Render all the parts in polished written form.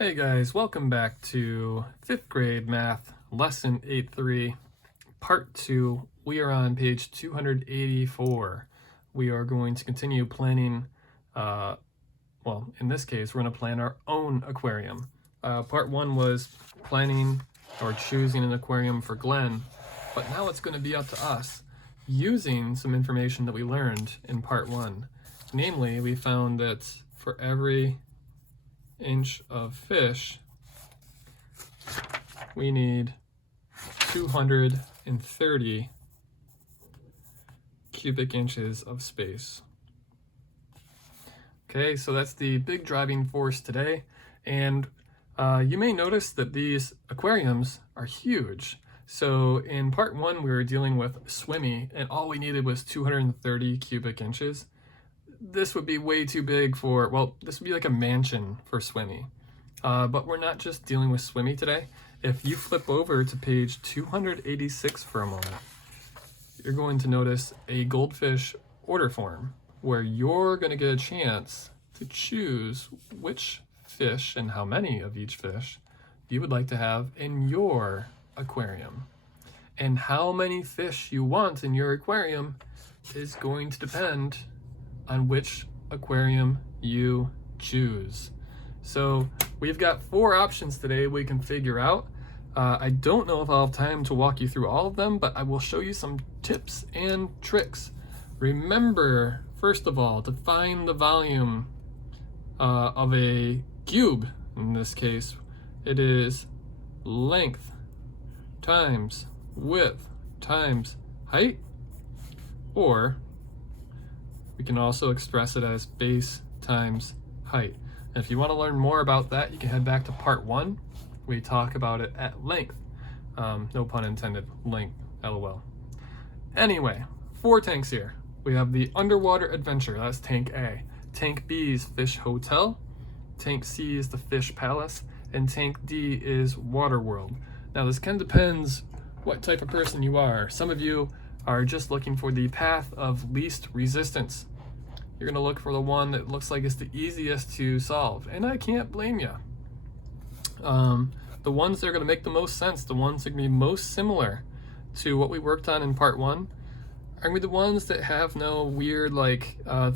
Hey guys, welcome back to 5th grade math, lesson 8.3, part 2. We are on page 284. We are going to continue planning, well, in this case, we're going to plan our own aquarium. Part 1 was planning or choosing an aquarium for Glenn, but now it's going to be up to us using some information that we learned in part 1. Namely, we found that for every inch of fish, we need 230 cubic inches of space. Okay, so that's the big driving force today. And you may notice that these aquariums are huge. So in part 1, we were dealing with Swimmy, and all we needed was 230 cubic inches. This would be way too big for, well, this would be like a mansion for Swimmy. But we're not just dealing with Swimmy today. If you flip over to page 286 for a moment, you're going to notice a goldfish order form where you're going to get a chance to choose which fish and how many of each fish you would like to have in your aquarium. And how many fish you want in your aquarium is going to depend on which aquarium you choose. So we've got 4 options today we can figure out. I don't know if I'll have time to walk you through all of them, but I will show you some tips and tricks. Remember, first of all, to find the volume of a cube. In this case, it is length times width times height, or we can also express it as base times height. And if you want to learn more about that, you can head back to part 1. We talk about it at length. No pun intended, length, LOL. Anyway, 4 tanks here. We have the underwater adventure, that's tank A. Tank B is fish hotel. Tank C is the fish palace. And tank D is water world. Now this kind of depends what type of person you are. Some of you are just looking for the path of least resistance. You're going to look for the one that looks like it's the easiest to solve, and I can't blame you. The ones that are going to make the most sense, the ones that are going to be most similar to what we worked on in part 1, are going to be the ones that have no weird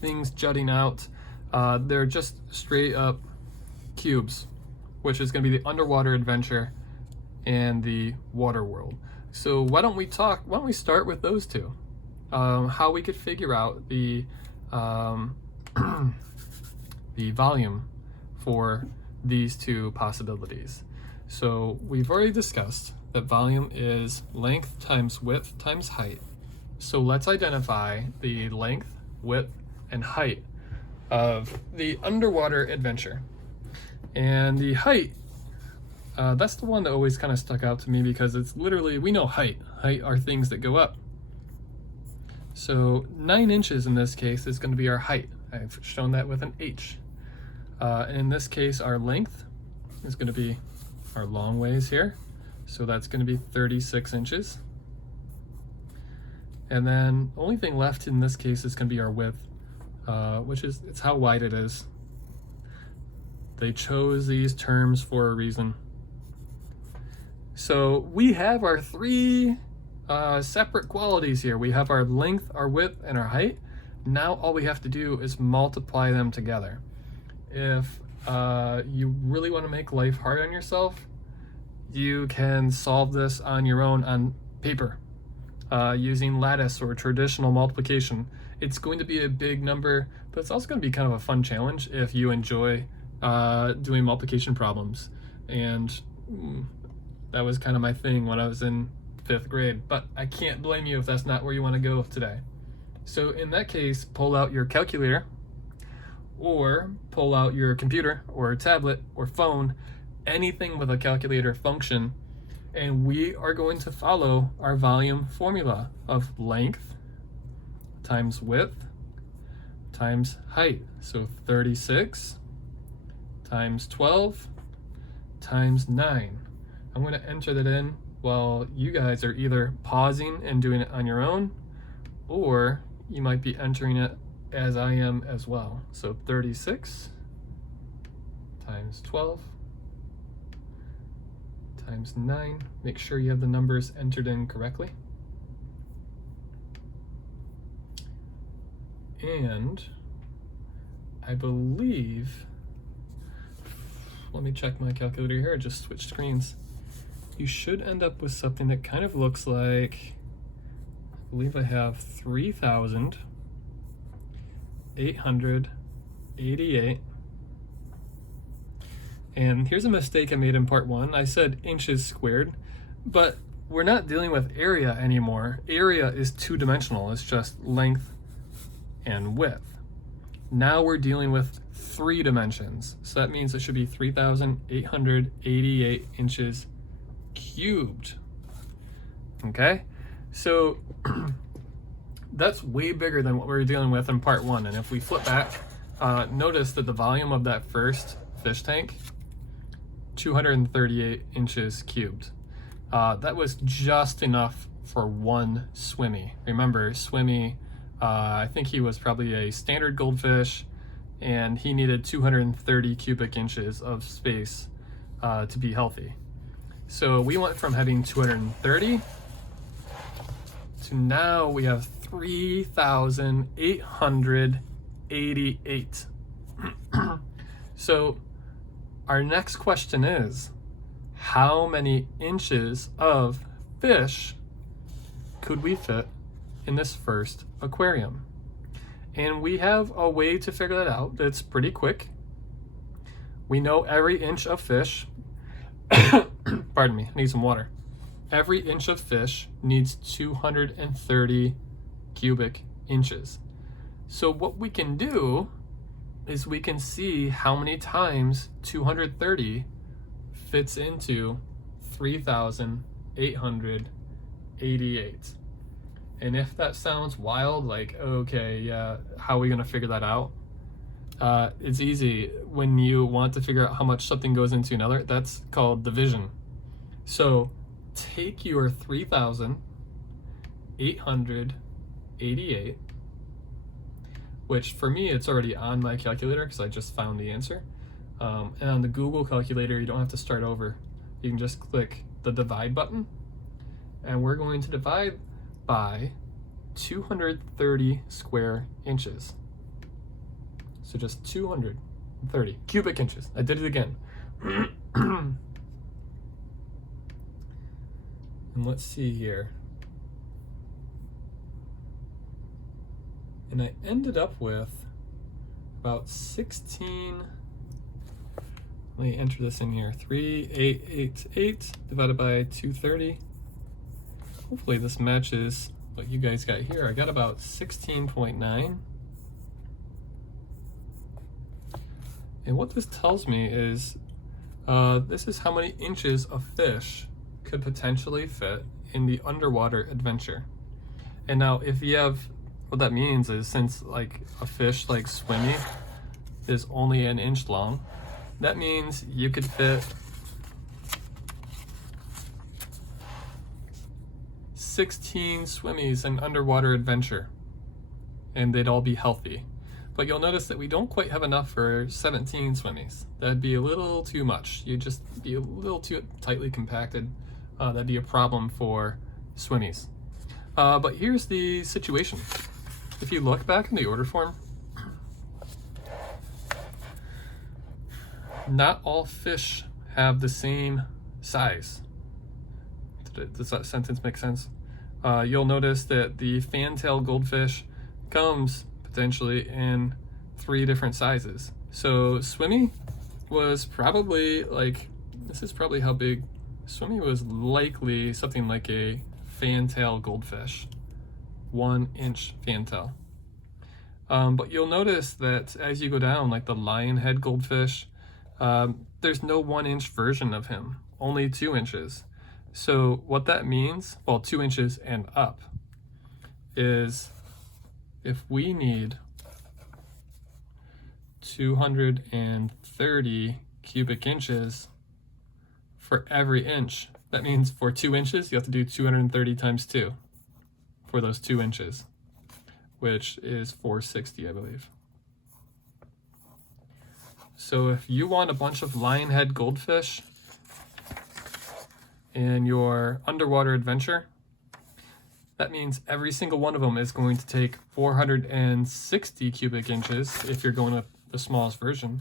things jutting out. They're just straight up cubes, which is going to be the underwater adventure and the water world. So why don't we start with those two? How we could figure out the the volume for these 2 possibilities. So we've already discussed that volume is length times width times height. So let's identify the length, width, and height of the underwater adventure. And the height, that's the one that always kind of stuck out to me because it's literally, we know height. Height are things that go up. So 9 inches in this case is going to be our height. I've shown that with an H. And in this case, our length is going to be our long ways here. So that's going to be 36 inches. And then the only thing left in this case is going to be our width, which is, it's how wide it is. They chose these terms for a reason. So we have our 3 separate qualities here. We have our length, our width, and our height. Now all we have to do is multiply them together. If you really want to make life hard on yourself, you can solve this on your own on paper using lattice or traditional multiplication. It's going to be a big number, but it's also going to be kind of a fun challenge if you enjoy doing multiplication problems. And that was kind of my thing when I was in 5th grade, but I can't blame you if that's not where you want to go today. So in that case, pull out your calculator or pull out your computer or tablet or phone, anything with a calculator function, and we are going to follow our volume formula of length times width times height. So 36 times 12 times 9. I'm going to enter that in while you guys are either pausing and doing it on your own, or you might be entering it as I am as well. So 36 times 12 times 9. Make sure you have the numbers entered in correctly. And I believe, let me check my calculator here, I just switched screens. You should end up with something that kind of looks like, I believe I have 3,888. And here's a mistake I made in part 1. I said inches squared, but we're not dealing with area anymore. Area is two-dimensional, it's just length and width. Now we're dealing with 3 dimensions. So that means it should be 3,888 inches cubed. Okay? So that's way bigger than what we were dealing with in part 1. And if we flip back, notice that the volume of that first fish tank, 238 inches cubed. That was just enough for one swimmy. Remember, swimmy, I think he was probably a standard goldfish, and he needed 230 cubic inches of space to be healthy. So we went from having 230 to now we have 3,888. So our next question is, how many inches of fish could we fit in this first aquarium? And we have a way to figure that out that's pretty quick. We know every inch of fish, pardon me, I need some water. Every inch of fish needs 230 cubic inches. So what we can do is we can see how many times 230 fits into 3,888. And if that sounds wild, like, okay, yeah, how are we gonna figure that out? It's easy. When you want to figure out how much something goes into another, that's called division. So take your 3,888, which for me, it's already on my calculator because I just found the answer. And on the Google calculator, you don't have to start over. You can just click the divide button, and we're going to divide by 230 square inches. So just 230 cubic inches. I did it again. And let's see here. And I ended up with about 16, let me enter this in here, 3,888 divided by 230. Hopefully this matches what you guys got here. I got about 16.9. And what this tells me is, this is how many inches of fish could potentially fit in the underwater adventure. And now if you have, what that means is, since like a fish like swimmy is only an inch long, that means you could fit 16 swimmies in underwater adventure, and they'd all be healthy. But you'll notice that we don't quite have enough for 17 swimmies. That'd be a little too much. You'd just be a little too tightly compacted. That'd be a problem for swimmies. But here's the situation. If you look back in the order form, not all fish have the same size. Does that sentence make sense? You'll notice that the fantail goldfish comes potentially in 3 different sizes. So swimmy was probably like, this is probably how big, swimmy was likely something like a fantail goldfish, 1 inch fantail. But you'll notice that as you go down, like the lionhead goldfish, there's no 1 inch version of him, only 2 inches. So what that means, well, 2 inches and up, is if we need 230 cubic inches for every inch, that means for 2 inches, you have to do 230 times 2 for those 2 inches, which is 460, I believe. So if you want a bunch of lionhead goldfish, in your underwater adventure, that means every single one of them is going to take 460 cubic inches if you're going with the smallest version.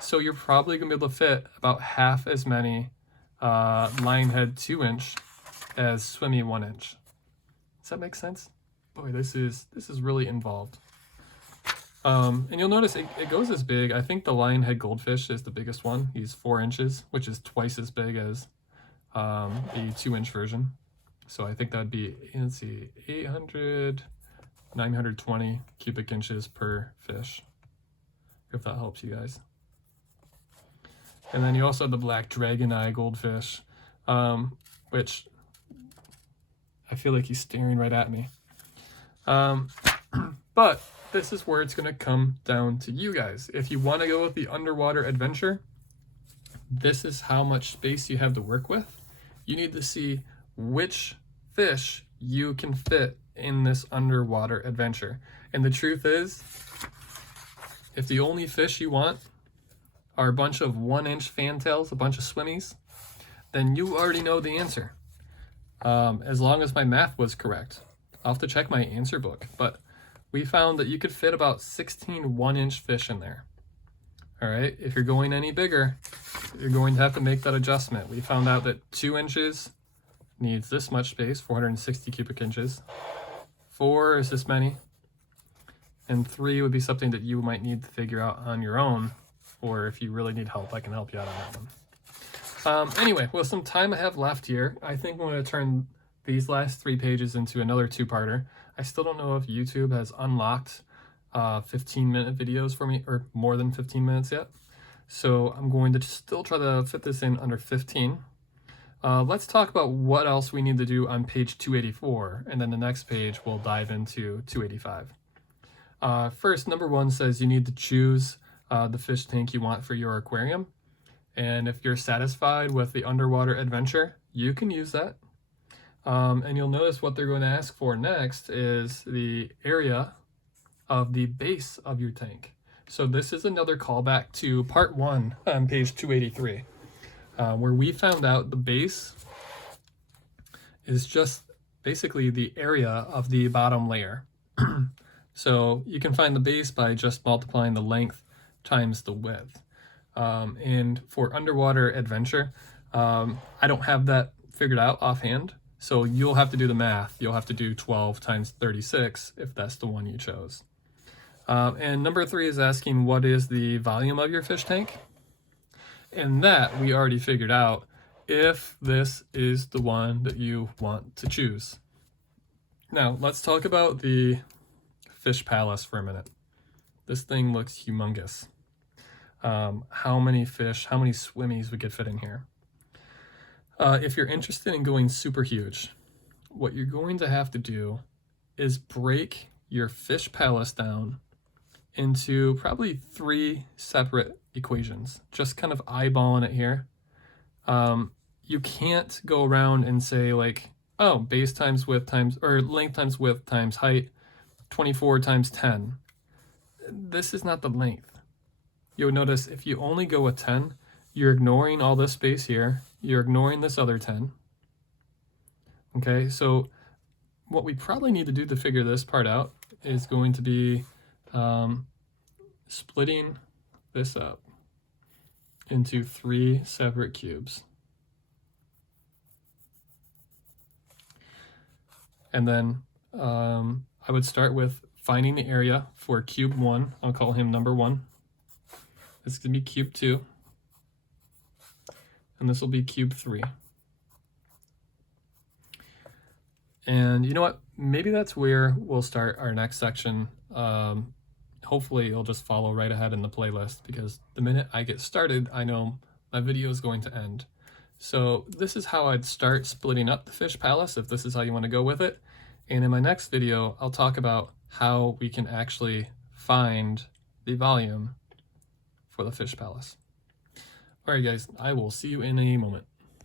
So you're probably going to be able to fit about half as many Lionhead 2-inch as Swimmy 1-inch. Does that make sense? Boy, this is really involved. And you'll notice it goes as big. I think the Lionhead Goldfish is the biggest one. He's 4 inches, which is twice as big as the 2-inch version. So I think that'd be, let's see, 800, 920 cubic inches per fish, if that helps you guys. And then you also have the black dragon eye goldfish, which I feel like he's staring right at me. But this is where it's going to come down to you guys. If you want to go with the underwater adventure, this is how much space you have to work with. You need to see which fish you can fit in this underwater adventure. And the truth is, if the only fish you want are a bunch of 1-inch fantails, a bunch of swimmies, then you already know the answer. As long as my math was correct. I'll have to check my answer book, but we found that you could fit about 16 1-inch fish in there. All right, if you're going any bigger, you're going to have to make that adjustment. We found out that 2 inches needs this much space, 460 cubic inches. 4 is this many. And 3 would be something that you might need to figure out on your own, or if you really need help, I can help you out on that one. Anyway, with some time I have left here, I think I'm going to turn these last 3 pages into another 2-parter. I still don't know if YouTube has unlocked 15-minute videos for me, or more than 15 minutes yet. So I'm going to still try to fit this in under 15. Let's talk about what else we need to do on page 284, and then the next page we'll dive into 285. First, number 1 says you need to choose the fish tank you want for your aquarium. And if you're satisfied with the underwater adventure, you can use that. And you'll notice what they're going to ask for next is the area of the base of your tank. So this is another callback to part 1 on page 283, where we found out the base is just basically the area of the bottom layer. So you can find the base by just multiplying the length times the width. And for underwater adventure, I don't have that figured out offhand. So you'll have to do the math. You'll have to do 12 times 36 if that's the one you chose. And number 3 is asking what is the volume of your fish tank? And that we already figured out if this is the one that you want to choose. Now let's talk about the fish palace for a minute. This thing looks humongous. How many fish, how many swimmies we could fit in here? If you're interested in going super huge, what you're going to have to do is break your fish palace down into probably 3 separate equations. Just kind of eyeballing it here. You can't go around and say like, oh, base times width times, or length times width times height, 24 times 10. This is not the length. You'll notice if you only go with 10, you're ignoring all this space here. You're ignoring this other 10. Okay, so what we probably need to do to figure this part out is going to be splitting this up into 3 separate cubes. And then I would start with finding the area for cube 1. I'll call him number 1. This is going to be cube 2. And this will be cube 3. And you know what? Maybe that's where we'll start our next section. Hopefully it'll just follow right ahead in the playlist, because the minute I get started, I know my video is going to end. So this is how I'd start splitting up the fish palace, if this is how you want to go with it. And in my next video, I'll talk about how we can actually find the volume for the fish palace. All right, guys, I will see you in a moment.